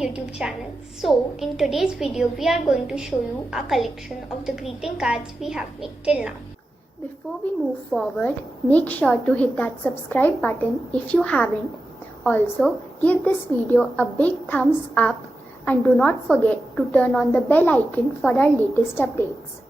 YouTube channel. So in today's video we are going to show you a collection of the greeting cards we have made till now. Before we move forward, make sure to hit that subscribe button if you haven't. Also, give this video a big thumbs up and do not forget to turn on the bell icon for our latest updates.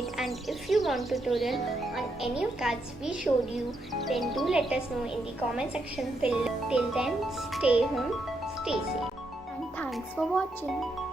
it, and if you want tutorial on any of cards we showed you, then do let us know in the comment section below. Till then, stay home, stay safe. And thanks for watching.